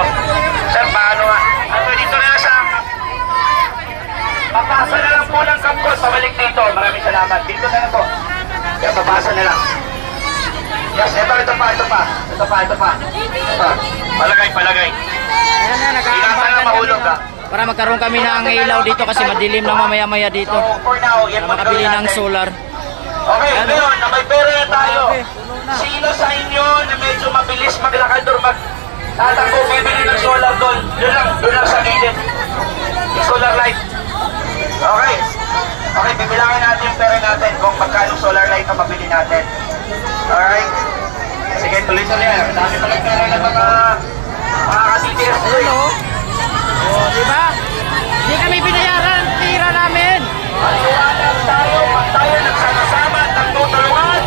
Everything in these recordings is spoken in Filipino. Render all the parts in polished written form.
po. Sir, paano nga? Ano, dito na lang sa... Papasa na lang po ng kampos, pabalik dito. Maraming salamat. Dito na lang po. Kaya papasa na lang. Yes, ito pa. Ito. Palagay. Ingatan na mahulog ha. Para magkaroon kami ng ilaw dito kasi madilim na mamaya-maya dito. So, for now, yan Para makabili ng solar. Okay, ngayon, na may pera na tayo. Sino sa inyo na medyo mabilis maglakad or magtatakbo, bibili ng solar doon? Doon lang sa gilid. Yung solar light. Okay. Okay, bibilangin natin yung pera natin kung magkano solar light ang mabili natin. Alright. Sige, tuloy-tuloy yan. Dami palang pera na mga ka-TTS. Oh, di ba? Hindi kami binayaran, tira namin. Maliwanag tayo, pag tayo nagsasama at nagtutulungan.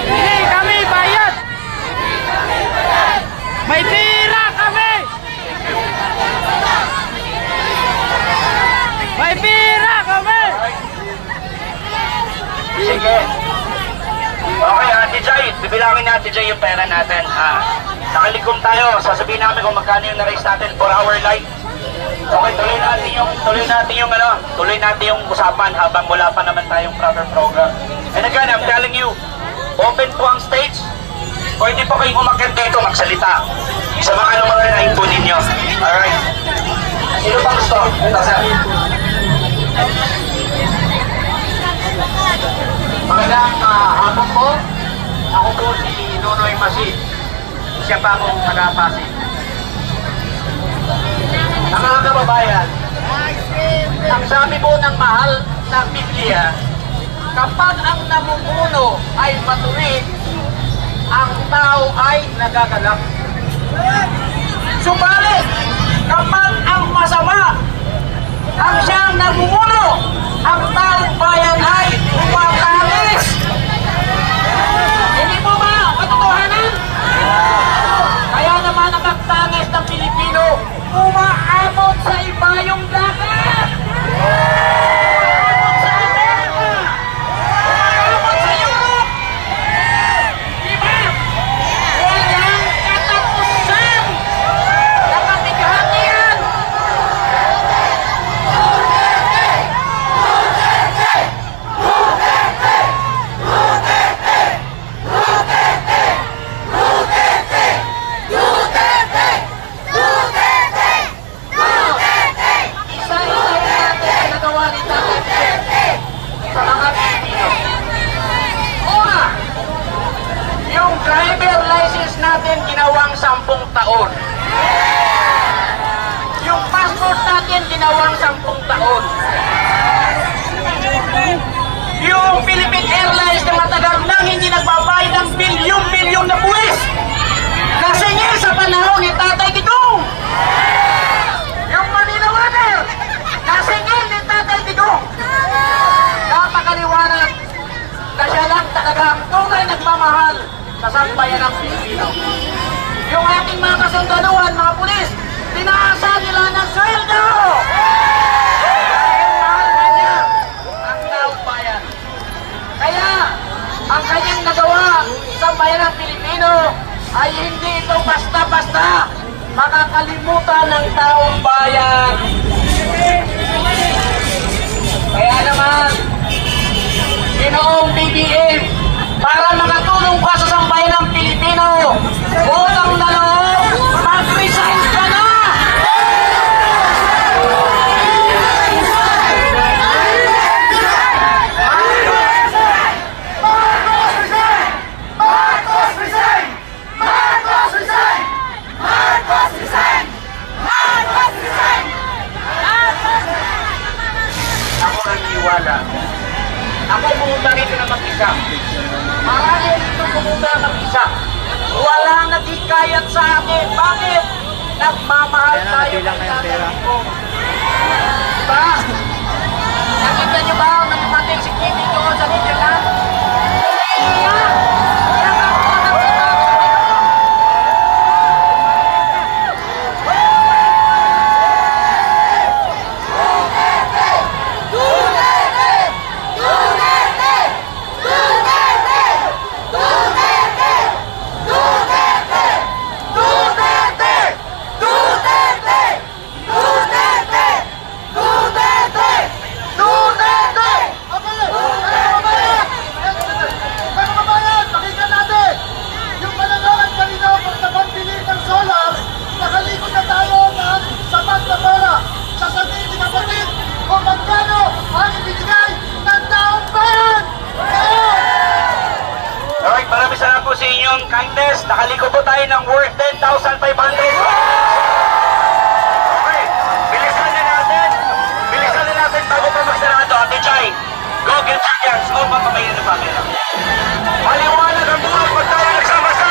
Hindi kami bayad. May pira kami. May pira kami. Sige. Okay, Ate Jay, bibilangin na Ate Jay yung pera natin. Nakalikom tayo, sasabihin namin kung magkano yung na-raise natin for our light. Okay, tuloy natin yung usapan habang wala pa naman tayong proper program. And again, I'm telling you, open po ang stage. Pwede po kayong umakyat dito, magsalita. Sa mga na-info ninyo. Alright. Sino pa gusto? Ito, sir. Magandang hapon po. Ako po si Nonoy Masid. Siya pa akong taga-Pasig. Ang mga kababayan, ang sabi po ng mahal na Biblia, kapag ang namumuno ay matuwid, ang tao ay nagagalak. Subalit, kapag ang masama, ang siyang namumuno, ang taong bayan ay umakalis. Hindi po ba katotohanan? Kaya naman ang pagtangis ng Pilipino, umaabot sa iba yung dagat. Umaabot sa Amerika. Umaabot sa Europe. Diba? Walang katapusan. Nakabighati yan. Driver license natin ginawang 10 taon. Yung passport natin ginawang 10 taon. Yung Philippine Airlines na matagal nang hindi nagbabayad ng bilyon-bilyon na buwis. Nasingil sa panahon ni Tatay Digong. Yung Manila Water, nasingil ni Tatay Digong. Napakaliwanag na siya lang talaga ang tunay nagmamahal sa sambayan ng Pilipino. Yung ating mga kasundaluhan, mga pulis, tinaasa nila ng sweldo! Dahil mahal na niya ang taong bayan. Kaya, ang kanyang nagawa sa bayan ng Pilipino ay hindi ito basta-basta makakalimutan ng taong bayan. Kaya naman, Ginoong BBM, para makatulong ka sa sambayan ng Pilipino, utang na loob, mag-resign ka na! Ako naniniwala. Ako pumunta rito na mag-isa. Marami rito pumunta mag-isa. Walang nagkikayat sa akin. Bakit? Nagmamahal tayo ng tatay ko. Diba? Nakita niyo ba nang mating si Kitty doon sa Netherlands? Umiiyak! Nakakuha sa sa inyong kindness. Nakaliko po tayo ng worth 10,500. Okay, bilisan na natin. Bilisan na natin bago pa magsarado. Ate Chay, go get your chance. O, papamayin na camera. Maliwanag ang buhay pag tayo nagsama-sama.